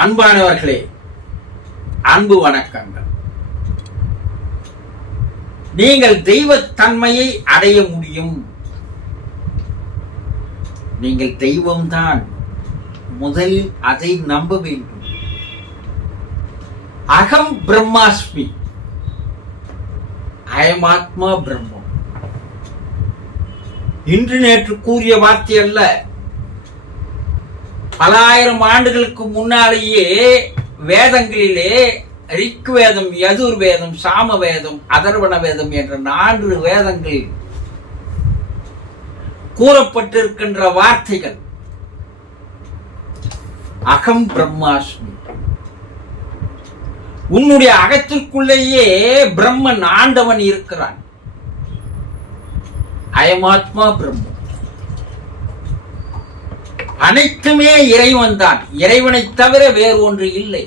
அன்பானவர்களே அன்பு வணக்கங்கள். நீங்கள் தெய்வத்தன்மையை அடைய முடியும். நீங்கள் தெய்வம்தான். முதலில் அதை நம்ப வேண்டும். அகம் பிரம்மாஸ்மி. அயமாத்மா பிரம்மம் இன்று நேற்று கூறிய வார்த்தை அல்ல. பல ஆயிரம் ஆண்டுகளுக்கு முன்னாலேயே வேதங்களிலே ரிக் வேதம் யதுர் வேதம் சாம வேதம் அதர்வண வேதம் என்ற நான்கு வேதங்களில் கூறப்பட்டிருக்கின்ற வார்த்தைகள். அகம் பிரம்மாஸ்மி. உன்னுடைய அகத்திற்குள்ளேயே பிரம்மன் ஆண்டவன் இருக்கிறான். அயமாத்மா பிரம்மன். அனைத்துமே இறைவன் தான். இறைவனை தவிர வேறு ஒன்று இல்லை.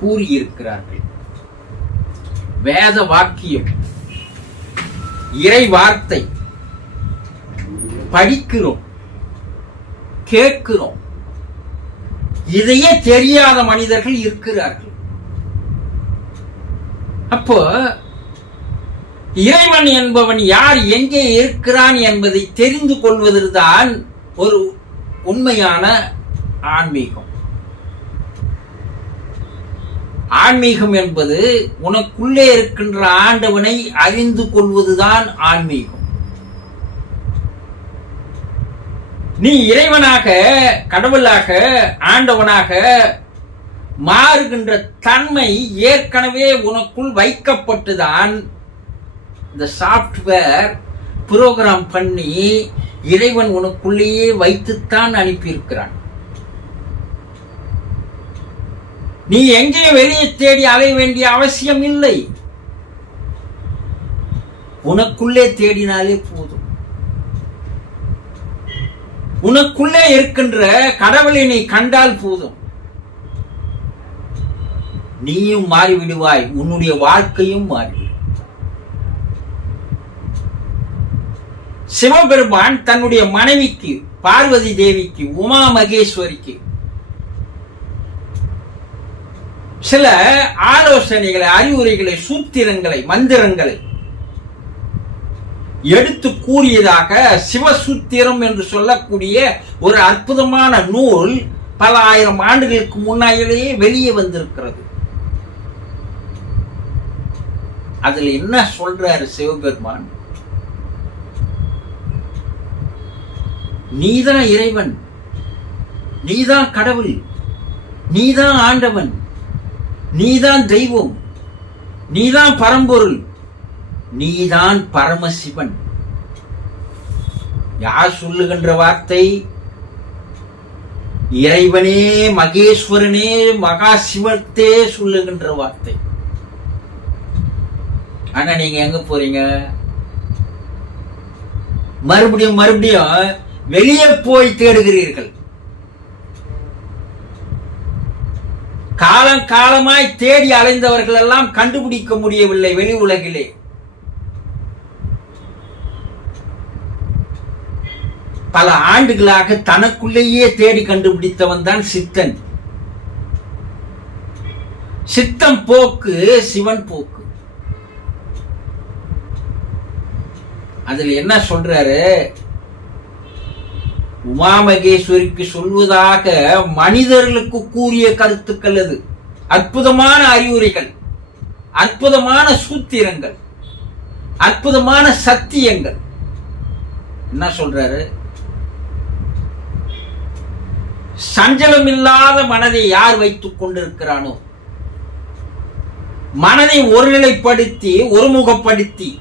கூறியிருக்கிறார்கள். வேத வாக்கியம் இறை வார்த்தை படிக்கிறோம் கேட்கிறோம். இதையே தெரியாத மனிதர்கள் இருக்கிறார்கள். அப்போ இறைவன் என்பவன் யார் எங்கே இருக்கிறான் என்பதை தெரிந்து கொள்வதுதான் ஒரு உண்மையான ஆன்மீகம். ஆன்மீகம் என்பது உனக்குள்ளே இருக்கின்ற ஆண்டவனை அறிந்து கொள்வதுதான் ஆன்மீகம். நீ இறைவனாக கடவுளாக ஆண்டவனாக மாறுகின்ற தன்மை ஏற்கனவே உனக்குள் வைக்கப்பட்டுதான் இந்த சாஃப்ட்வேர் புரோகிராம் பண்ணி இறைவன் உனக்குள்ளேயே வைத்துத்தான் அனுப்பியிருக்கிறான். நீ எங்கே வெளியே தேடி அலைய வேண்டிய அவசியம் இல்லை. உனக்குள்ளே தேடினாலே போதும். உனக்குள்ளே இருக்கின்ற கடவுளை நீ கண்டால் போதும். நீயும் மாறிவிடுவாய் உன்னுடைய வாழ்க்கையும் மாறிவிடும். சிவபெருமான் தன்னுடைய மனைவிக்கு பார்வதி தேவிக்கு உமா மகேஸ்வரிக்கு சில ஆலோசனைகளை அறிவுரைகளை சூத்திரங்களை மந்திரங்களை எடுத்து கூறியதாக சிவசூத்திரம் என்று சொல்லக்கூடிய ஒரு அற்புதமான நூல் பல ஆயிரம் ஆண்டுகளுக்கு முன்னாலேயே வெளியே வந்திருக்கிறது. அதுல என்ன சொல்றாரு சிவபெருமான்? நீதான் இறைவன். நீதான் கடவுள். நீதான் ஆண்டவன். நீதான் தெய்வம். நீதான் பரம்பொருள். நீதான் பரமசிவன். யார் சொல்லுகின்ற வார்த்தை? இறைவனே மகேஸ்வரனே மகா சிவத்தே சொல்லுகின்ற வார்த்தை. ஆனா நீங்க எங்க போறீங்க? மறுபடியும் மறுபடியும் வெளியே போய் தேடுகிறீர்கள். காலம் காலமாய் தேடி அலைந்தவர்கள் எல்லாம் கண்டுபிடிக்க முடியவில்லை வெளி உலகிலே. பல ஆண்டுகளாக தனக்குள்ளேயே தேடி கண்டுபிடித்தவன் தான் சித்தன். சித்தம் போக்கு சிவன் போக்கு. அதுல என்ன சொல்றாரு? உமாமகேஸ்வரிக்கு சொல்வதாக மனிதர்களுக்கு கூறிய கருத்துக்கள் அது. அற்புதமான அறிவுரைகள் அற்புதமான சூத்திரங்கள் அற்புதமான சத்தியங்கள். என்ன சொல்றாரு? சஞ்சலம் இல்லாத மனதை யார் வைத்துக் கொண்டிருக்கிறானோ? மனதை ஒருநிலைப்படுத்தி ஒருமுகப்படுத்தி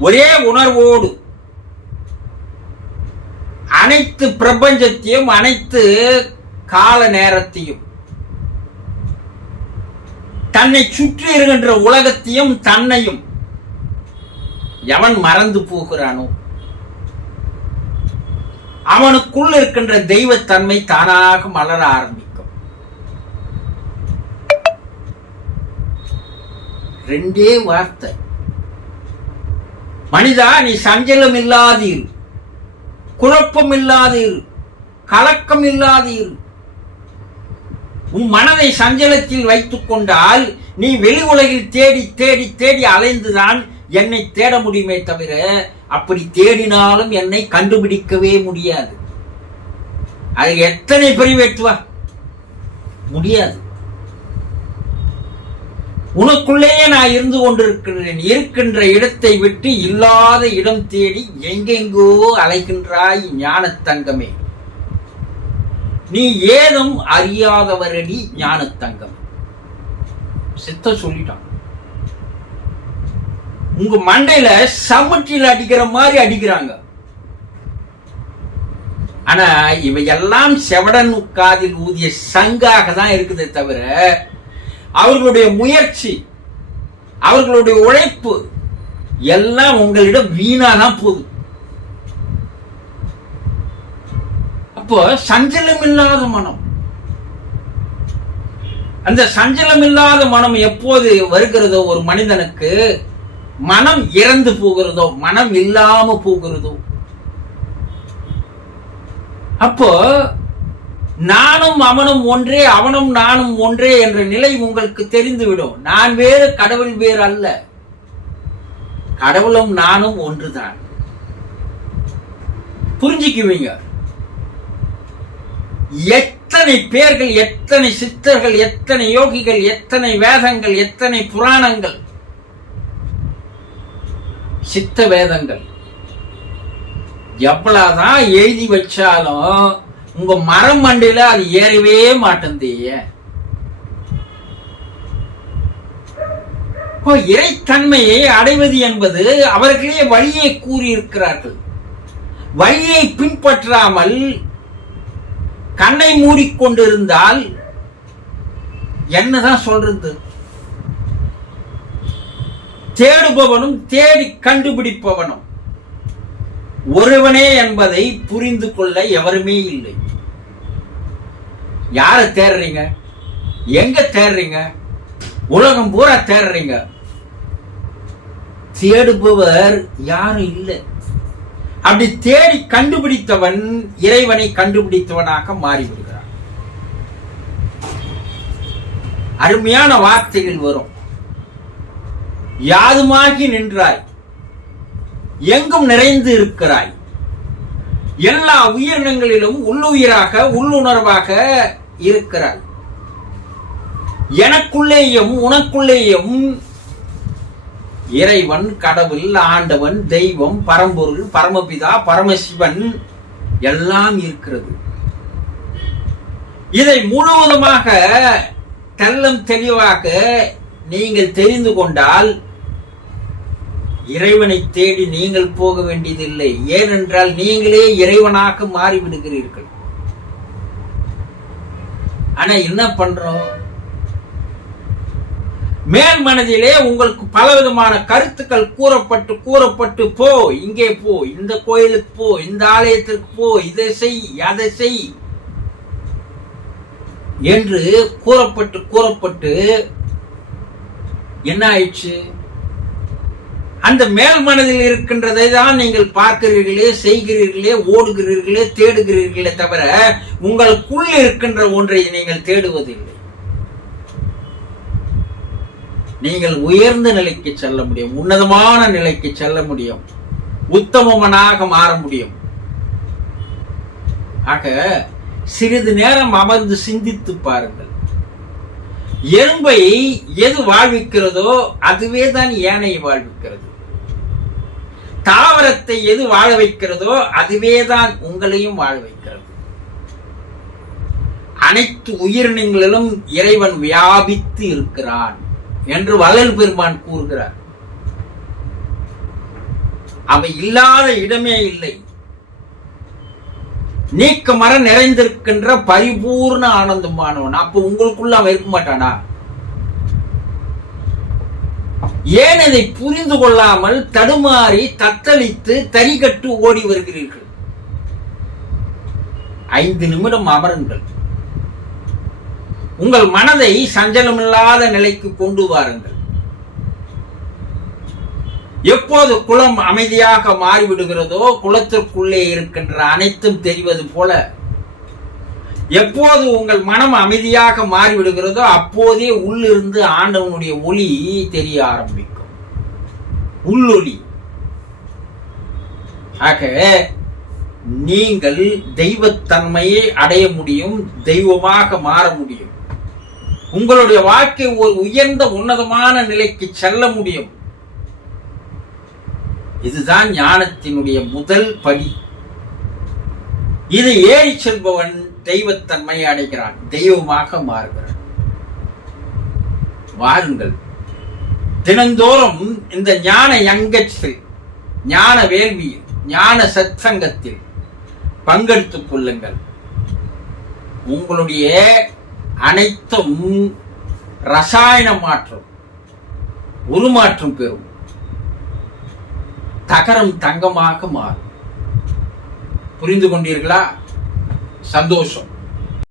ஒரே உணர்வோடு அனைத்து பிரபஞ்சத்தையும் அனைத்து கால நேரத்தையும் தன்னை சுற்றி இருக்கின்ற உலகத்தையும் தன்னையும் எவன் மறந்து போகிறானோ அவனுக்குள் இருக்கின்ற தெய்வத்தன்மை தானாக மலர ஆரம்பிக்கும். ரெண்டே வார்த்தை. மனிதா நீ சஞ்சலம் இல்லாதீர் குழப்பம் இல்லாதீர் கலக்கம் இல்லாதீர் உன் மனதை சஞ்சலத்தில் வைத்துக் கொண்டால் நீ வெளி உலகில் தேடி தேடி தேடி அலைந்துதான் என்னை தேட முடியுமே தவிர அப்படி தேடினாலும் என்னை கண்டுபிடிக்கவே முடியாது. அது எத்தனை பெரிய முடியாது. உனக்குள்ளேயே நான் இருந்து கொண்டிருக்கிறேன் இருக்கின்ற இடத்தை விட்டு இல்லாத இடம் தேடி எங்கெங்கோ அலைகின்றாய் ஞானத்தங்கமே நீ ஏதும் அறியாதவரடி ஞானத்தங்கம் சித்த சொல்லிட்டான். உங்க மண்டையில சமட்டில் அடிக்கிற மாதிரி அடிக்கிறாங்க. ஆனா இவையெல்லாம் செவடன் காதில் ஊதிய சங்காக தான் இருக்குதே தவிர அவர்களுடைய முயற்சி அவர்களுடைய உழைப்பு எல்லாம் உங்களிடம் வீணா தான் போகுது. அப்போ சஞ்சலம் இல்லாத மனம். அந்த சஞ்சலம் இல்லாத மனம் எப்போது வருகிறதோ ஒரு மனிதனுக்கு மனம் இறந்து போகிறதோ மனம் இல்லாம போகிறதோ. அப்போ நானும் அவனும் ஒன்றே அவனும் நானும் ஒன்றே என்ற நிலை உங்களுக்கு தெரிந்துவிடும். நான் வேறு கடவுள் வேறு அல்ல கடவுளும் நானும் ஒன்றுதான். புரிஞ்சுக்குவீங்க? எத்தனை பேர்கள் எத்தனை சித்தர்கள் எத்தனை யோகிகள் எத்தனை வேதங்கள் எத்தனை புராணங்கள்? சித்த வேதங்கள். எவ்வளவுதான் எழுதி வச்சாலும் உங்க மரம் மண்டியில அது ஏறவே மாட்டேந்தே. இறைத்தன்மையை அடைவது என்பது அவர்களே வழியை கூறியிருக்கிறார்கள். வழியை பின்பற்றாமல் கண்ணை மூடிக்கொண்டிருந்தால் என்னதான் சொல்றது? தேடுபவனும் தேடி கண்டுபிடிப்பவனும். ஒருவனே என்பதை புரிந்து கொள்ள எவருமே இல்லை. யார தேடுறீங்க? எங்க தேடுறீங்க? உலகம் பூரா தேடுறீங்க. தேடுபவர் யாரும் இல்லை. அப்படி தேடி கண்டுபிடித்தவன் இறைவனை கண்டுபிடித்தவனாக மாறிவிடுகிறான். அருமையான வார்த்தைகள் வரும். யாதுமாகி நின்றாய். எங்கும் நிறைந்து இருக்கிறாய். எல்லா உயிரினங்களிலும் உள்ளுயிராக உள்ளுணர்வாக இருக்கிறாய். எனக்குள்ளேயும் உனக்குள்ளேயும் இறைவன் கடவுள் ஆண்டவன் தெய்வம் பரம்பொருள் பரமபிதா பரமசிவன் எல்லாம் இருக்கிறது. இதை முழுவதுமாக தெல்லம் தெளிவாக நீங்கள் தெரிந்து கொண்டால் இறைவனை தேடி நீங்கள் போக வேண்டியதில்லை. ஏனென்றால் நீங்களே இறைவனாக மாறிவிடுகிறீர்கள். ஆனா என்ன பண்றோம்? மேல் மனதிலே உங்களுக்கு பலவிதமான கருத்துக்கள் கூறப்பட்டு கூறப்பட்டு போ இங்கே போ இந்த கோயிலுக்கு போ இந்த ஆலயத்திற்கு போ இதை செய் அதை செய் என்று கூறப்பட்டு கூறப்பட்டு என்ன ஆயிடுச்சு? அந்த மேல் மனதில் இருக்கின்றதை தான் நீங்கள் பார்க்கிறீர்களே செய்கிறீர்களே ஓடுகிறீர்களே தேடுகிறீர்களே தவிர உங்களுக்குள் இருக்கின்ற ஒன்றை நீங்கள் தேடுவதில்லை. நீங்கள் உயர்ந்த நிலைக்கு செல்ல முடியும் உன்னதமான நிலைக்கு செல்ல முடியும் உத்தமவனாக மாற முடியும். ஆக சிறிது நேரம் அமர்ந்து சிந்தித்து பாருங்கள். எறும்பை எது வாழ்விக்கிறதோ அதுவே தான் ஏனையை வாழ்விக்கிறது. தாவரத்தை எது வாழ வைக்கிறதோ அதுவே தான் உங்களையும் வாழ வைக்கிறது. அனைத்து உயிரினங்களிலும் இறைவன் வியாபித்து இருக்கிறான் என்று வள்ளல் பெருமான் கூறுகிறார். அவை இல்லாத இடமே இல்லை. நீக்க மர நிறைந்திருக்கின்ற பரிபூர்ண ஆனந்தமானவன். அப்ப உங்களுக்குள்ள அவன் இருக்க மாட்டானா? ஏன் அதை புரிந்து கொள்ளாமல் தடுமாறி தத்தளித்து தறிகட்டு ஓடி வருகிறீர்கள்? ஐந்து நிமிடம் அமருங்கள். உங்கள் மனதை சஞ்சலமில்லாத நிலைக்கு கொண்டு வாருங்கள். எப்போது குளம் அமைதியாக மாறிவிடுகிறதோ குளத்திற்குள்ளே இருக்கின்ற அனைத்தும் தெரிவது போல எப்போது உங்கள் மனம் அமைதியாக மாறிவிடுகிறதோ அப்போதே உள்ளிருந்து ஆண்டவனுடைய ஒளி தெரிய ஆரம்பிக்கும். உள்ளொளி. ஆக நீங்கள் தெய்வத்தன்மையை அடைய முடியும் தெய்வமாக மாற முடியும். உங்களுடைய வாழ்க்கை ஒரு உயர்ந்த உன்னதமான நிலைக்கு செல்ல முடியும். இதுதான் ஞானத்தினுடைய முதல் படி. இது ஏறி செல்பவன் தெய்வத்தன்மை அடைகிறான். தெய்வமாக மாறுகிறான். வாருங்கள். தினந்தோறும் இந்த ஞான யங்கத்தில் ஞான வேள்வியில் ஞான சத்சங்கத்தில் பங்கெடுத்துக் கொள்ளுங்கள். உங்களுடைய அனைத்தும் ரசாயன மாற்றம் உருமாற்றம் பெறும். தகரம் தங்கமாக மாறும். புரிந்து கொண்டீர்களா? சந்தோஷம்.